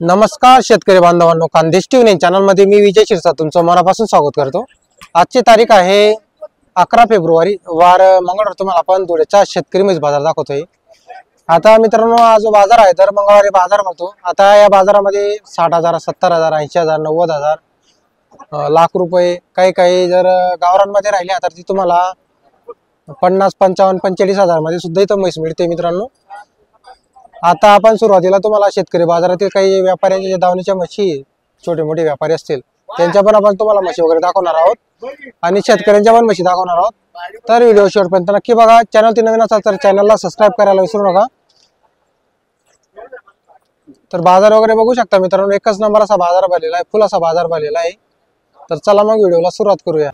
नमस्कार शेतकरी बांधवांनो, खानदेश टीव्ही चॅनल मध्ये मी विजय शिरसाट तुमचं मनापासून स्वागत करतो। आजची तारीख आहे 11 फेब्रुवारी, वार मंगळवार। तुम्हाला आपण धुळ्याचा शेतकरी म्हैस बाजार दाखवतोय। आता मित्रांनो, आज बाजार आहे तर मंगळवारी बाजार भरतो। आता या बाजारामध्ये 60,000, 70,000, 80,000, 90,000 लाख रुपये काही जर गावरांमध्ये राहिले तर ती तुम्हाला 50, 55, 45,000 मध्ये सुद्धा इथं म्हैस मिळते मित्रांनो। आता आपण सुरुवातीला तुम्हाला शेतकरी बाजारातील काही व्यापाऱ्यांचे जे दावणीच्या म्हशी, छोटे मोठे व्यापारी असतील त्यांच्या पण आपण तुम्हाला म्हशी वगैरे दाखवणार आहोत आणि शेतकऱ्यांच्या पण म्हशी दाखवणार आहोत। तर व्हिडिओ शेवटपर्यंत नक्की बघा। चॅनल ती नवीन असाल तर चॅनलला सबस्क्राइब करायला विसरू नका। तर बाजार वगैरे बघू शकता मित्रांनो, एकच नंबर असा बाजार भरलेला आहे, फुल असा बाजार भरलेला आहे। तर चला मग व्हिडिओला सुरुवात करूया।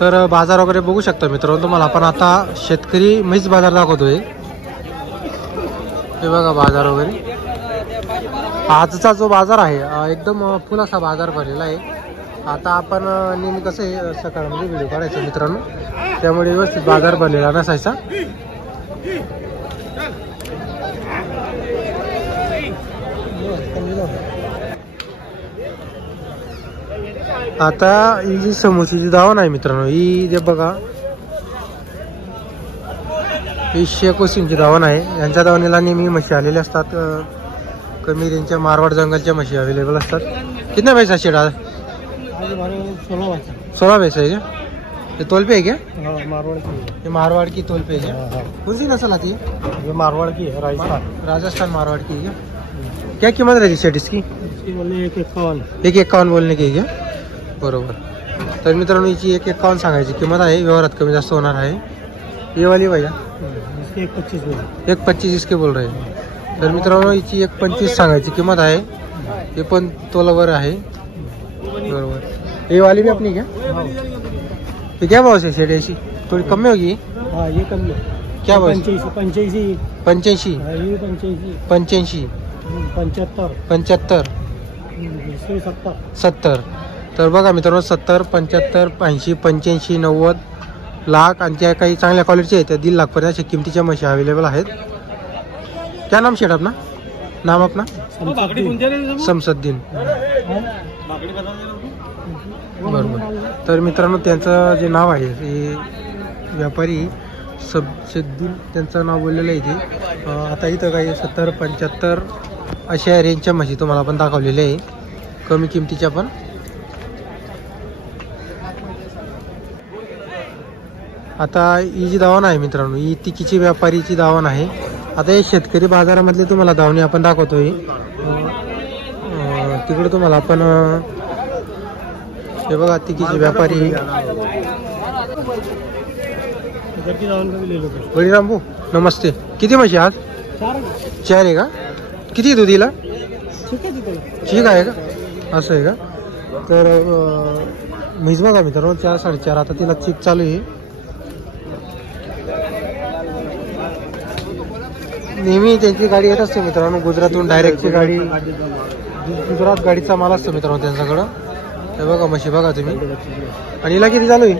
तर बाजार वगैरे बघू शकता मित्रांनो, तुम्हाला आपण आता शेतकरी म्हैस बाजार दाखवतोय। हे बघा बाजार वगैरे, आजचा जो बाजार आहे एकदम फुल असा बाजार भरलेला आहे। आता आपण नेहमी कसं सकाळमध्ये व्हिडिओ काढायचा मित्रांनो, त्यामुळे व्यवस्थित बाजार भरलेला नसायचा। आता ही जी समोरची दावण आहे मित्रांनो, ही जे बघा ही शेख वसीमची दावण आहे। यांच्या दावणीला नेहमी म्हशी आलेल्या असतात, कमी रेंजच्या मारवाड जंगलच्या म्हशी अवेलेबल असतात। कितना पैसा शेड आज? 16 पैसा है क्या? ये तोल पे है क्या? मारवाड़ की। ये मारवाड़ की तोल पे है क्या? कौन सी नस्ल आती है? ये मारवाड़ की है, राजस्थान मारवाड़ की है क्या? क्या कीमत रहती शेड इसकी? इसकी बोलने 151। 151 बोलने की क्या? बरोबर। तर मित्रांनो, हिची 151 सांगायची किंमत आहे, व्यवहारात कमी जास्त होणार आहे। ये वाली भैया इसके 125 बोल। 125 इसके बोल रहे हैं। तर मित्रांनो, हिची 125 सांगायची किंमत आहे। हे पण तोलावर आहे, बरोबर। ये वाली भी अपनी क्या? तो क्या भाव से शेड ऐसी थोड़ी कम में होगी? हाँ, ये कम में क्या भाव? 85 85 85 ये 85 85 75 75 70 70। तर बघा मित्रांनो, 70, 75, 80, 85, 90 लाख आणि ज्या काही चांगल्या क्वालिटीच्या आहेत त्या 1.5 लाख पर्यंत किमतीच्या म्हशी अवेलेबल आहेत। क्या नाम शेड अपना? नाम अपना? समसद्दीन। बरोबर। तर मित्रांनो, त्यांचं जे नाव आहे ते व्यापारी समसद्दीन त्यांचं नाव बोललेलं आहे ते। आता इथं काही 70, 75 अशा रेंजच्या म्हशी तुम्हाला आपण दाखवलेल्या आहे, कमी किमतीच्या पण। आता ही जी दावण आहे मित्रांनो, ही तिकीची व्यापारीची दावण आहे। आता हे शेतकरी बाजारामधले तुम्हाला दावणी आपण दाखवतोय। तिकडे तुम्हाला आपण हे बघा तिकीची व्यापारी बळीराम भाऊ नमस्ते। किती म्हशी आज? 4 आहे का? किती दुधीला? ठीक आहे का? असं आहे का? तर म्हैस बघा मित्रांनो, 4, 4.5 आता तिला चीक चालू आहे। नेहमी त्यांची गाडी येत असते मित्रांनो, गुजरातहून डायरेक्टची गाडी, गुजरात गाडीचा माल असतो मित्रांनो त्यांच्याकडं। हे बघा म्हशी बघा तुम्ही। आणि हिला किती चालू आहे?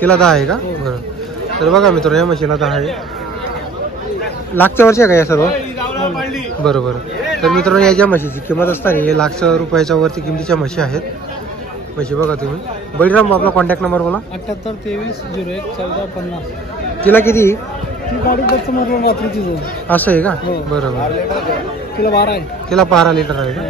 तिला 10 आहे का? बरं। तर बघा मित्रांनो, या म्हशीला 10 आहे। लाखच्या वर्षी आहे का या सर्व? बरोबर। तर मित्रांनो, या ज्या म्हशीची किंमत असताना हे लाख रुपयाच्या वरती किमतीच्या म्हशी आहेत। म्हशी बघा तुम्ही। बळीराम, आपला कॉन्टॅक्ट नंबर बोला। 78 23 01 14 50। तिला किती? ती गाडी दत्त मारून रात्रीची जो असं आहे का? बरोबर। तिला 12 आहे। तिला 12 लिटर आहे का?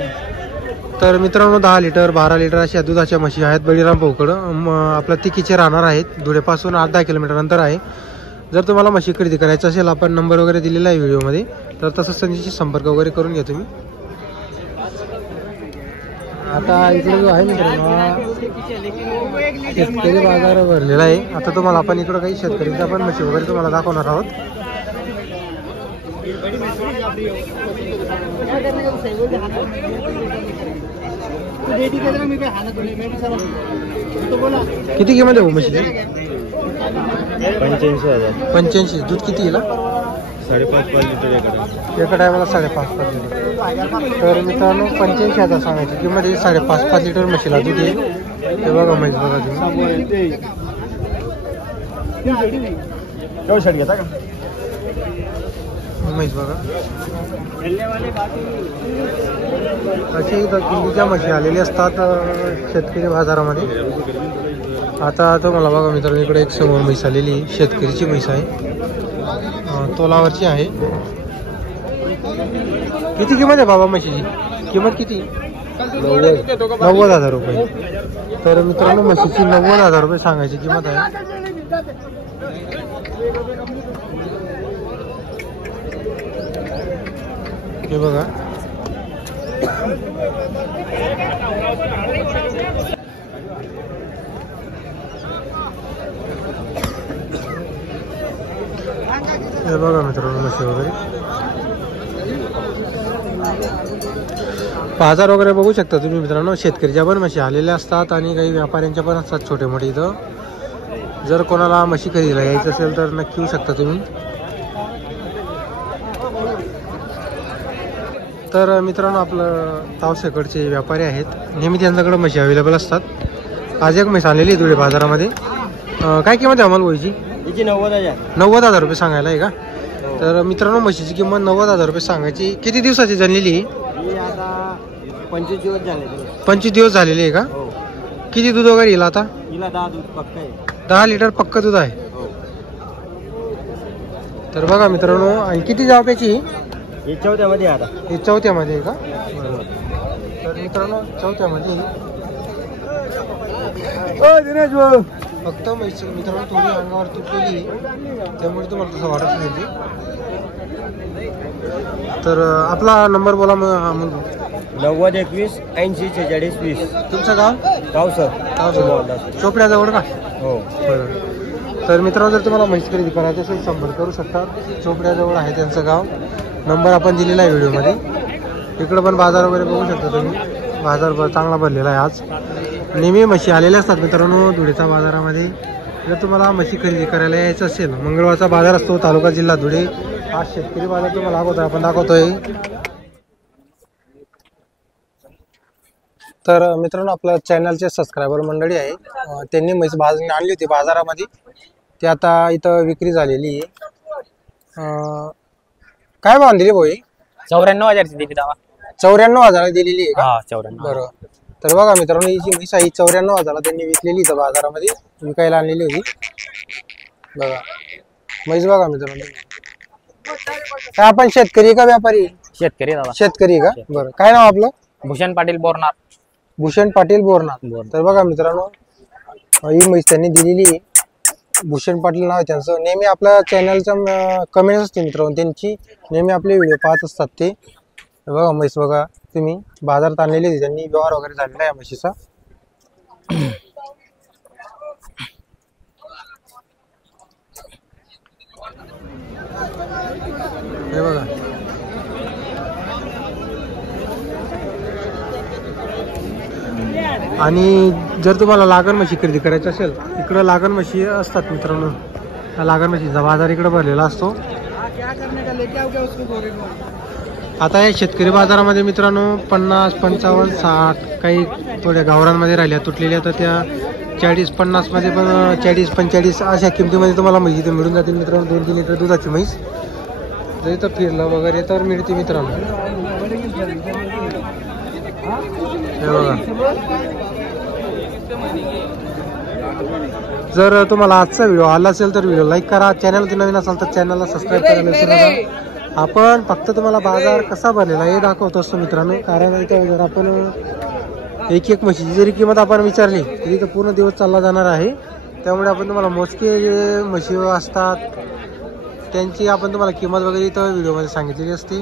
तर मित्रांनो, 10 लिटर 12 लिटर अशा दुधाच्या म्हशी आहेत बळीराम भाऊकडं। आपला तिकीचे राहणार आहेत, धुळेपासून 8-10 किलोमीटर अंतर आहे। जर तुम्हाला म्हशी खरेदी करायचं असेल, आपण नंबर वगैरे दिलेला आहे व्हिडिओमध्ये, तर तसंच त्यांच्याशी संपर्क वगैरे करून घ्या तुम्ही। आता इकडे जो आहे मित्रांनो, शेतकरी बाजार भरलेला आहे। आता तुम्हाला आपण इकडं काही शेतकऱ्यांच्या पण म्हशी वगैरे तुम्हाला दाखवणार आहोत। किती किंमत आहे म्हशीची? 85,000। 85। दूध किती येईल? 5.5 लिटर एका टायमाला 5.5 लिटर। तर मित्रांनो, 85,000 सांगायची किंमत आहे। 5.5 लिटर म्हशीला दूध येईल। हे बघा म्हैस बघा तुम्ही। म्हैस बघा. असे इथं किल्लीच्या म्हशी आलेले असतात शेतकरी बाजारामध्ये. आता तुम्हाला बघा मित्रांनो इकडे एक समोर म्हैस आलेली शेतकरीची म्हैस आहे, तोलावरची आहे. किती किंमत आहे बाबा म्हशीची? किंमत किती? 90,000 रुपये. तर मित्रांनो म्हशीची 90,000 रुपये सांगायची किंमत आहे. हे बघा हे बघा मित्रांनो म्हशी वगैरे बाजार वगैरे बघू शकता तुम्ही मित्रांनो. शेतकऱ्याच्या पण म्हशी आलेल्या असतात आणि काही व्यापाऱ्यांच्या पण असतात छोटे मोठे. इथं जर कोणाला म्हशी खरेदीला यायचं असेल तर नक्की येऊ शकता तुम्ही. तर मित्रांनो आपलं तावसेकडचे व्यापारी आहेत, नेहमी त्यांच्याकडे म्हशी अवेलेबल असतात. आज एक म्हैस आलेली धुळे बाजारामध्ये. काय किंमत आहे अमोल भाईची? 90,000 रुपये सांगायला आहे का? तर मित्रांनो म्हशीची किंमत 90,000 रुपये सांगायची. किती दिवसाची जनलेली? 25 दिवस झालेली आहे का? किती दूध वगैरे येईल आता? 10 लिटर पक्क दूध आहे. तर बघा मित्रांनो, आणि किती जावप्याची? चौथ्यामध्ये आता हे चौथ्यामध्ये आहे का? बरोबर. तर मित्रांनो चौथ्यामध्ये फक्त म्हैस मित्रांनो थोडी अंगावर तुटलेली, त्यामुळे तुम्हाला तसं वाटत नाही ते. तर आपला नंबर बोला मग. 90 21 80 46 20. तुमचं गाव? गावसर चोपड्याजवळ का? हो. बरोबर. तर मित्रांनो जर तुम्हाला म्हैस खरेदी करायची असेल संपर्क करू शकता. चोपड्याजवळ आहे त्यांचं गाव. नंबर आपण दिलेला आहे व्हिडिओमध्ये. इकडं पण बाजार वगैरे बघू शकता तुम्ही. बाजार चांगला भरलेला आहे आज. नेहमी म्हशी आलेल्या असतात मित्रांनो धुळेच्या बाजारामध्ये. जर तुम्हाला म्हशी खरेदी करायला यायचं असेल, मंगळवारचा बाजार असतो तालुका जिल्हा धुळे. आज शेतकरी बाजार तुम्हाला आपण दाखवतोय. तर मित्रांनो आपल्या चॅनलचे सबस्क्रायबर मंडळी आहे, त्यांनी म्हैस आणली होती बाजारामध्ये. ती आता इथं विक्री झालेली आहे. काय भाव दिली भाऊ? 94,000 ची दिली दावा. 94,000 दिलेली आहे का? हा 94. बरोबर. तर बघा मित्रांनो ही जी म्हैस आहे 94,000 त्यांनी विकलेली इथं बाजारामध्ये, विकायला आणलेली होती. बघा म्हैस बघा मित्रांनो. काय आपण शेतकरी का व्यापारी? शेतकरी दादा. शेतकरी का? बरं. काय नाव आपलं? भूषण पाटील बोरनार. भूषण पाटील बोरनार. तर बघा मित्रांनो ही म्हैस त्यांनी दिलेली. भूषण पाटील नाव आहे त्यांचं. नेहमी आपल्या चॅनलच्या कमेंट असते मित्रांनो, त्यांची नेहमी आपले व्हिडिओ पाहत असतात ते. बघा म्हैस बघा तुम्ही, बाजारात आणलेली होती त्यांनी. व्यवहार वगैरे झालेला आहे म्हशीचा. हे बघा आणि जर तुम्हाला लागण म्हशी खरेदी करायची असेल, इकडं लागण म्हशी असतात मित्रांनो. लागण म्हशीचा बाजार इकडे भरलेला असतो. आता या शेतकरी बाजारामध्ये मित्रांनो 50 55 60 काही थोड्या गावरांमध्ये राहिल्या तुटलेल्या, तर त्या 40 50 मध्ये पण 40 45 अशा किमतीमध्ये तुम्हाला म्हशी इथे मिळून जातील मित्रांनो. 2-3 लिटर दुधाची म्हैस जर इथं फिरलं वगैरे तर मिळते मित्रांनो. हे बघा. जर तुम्हाला आजचा व्हिडिओ आला असेल तर व्हिडिओ लाईक करा. चॅनल नवीन असाल तर चॅनलला सबस्क्राईब करायला विसरू नका. आपण फक्त तुम्हाला बाजार कसा भरलेला हे दाखवतो असतो मित्रांनो. कारण इथं जर आपण एक म्हशीची जरी किंमत आपण विचारली तरी इथं पूर्ण दिवस चालला जाणार आहे. त्यामुळे आपण तुम्हाला मोजके जे म्हशी असतात त्यांची आपण तुम्हाला किंमत वगैरे इथं व्हिडिओमध्ये सांगितलेली असते.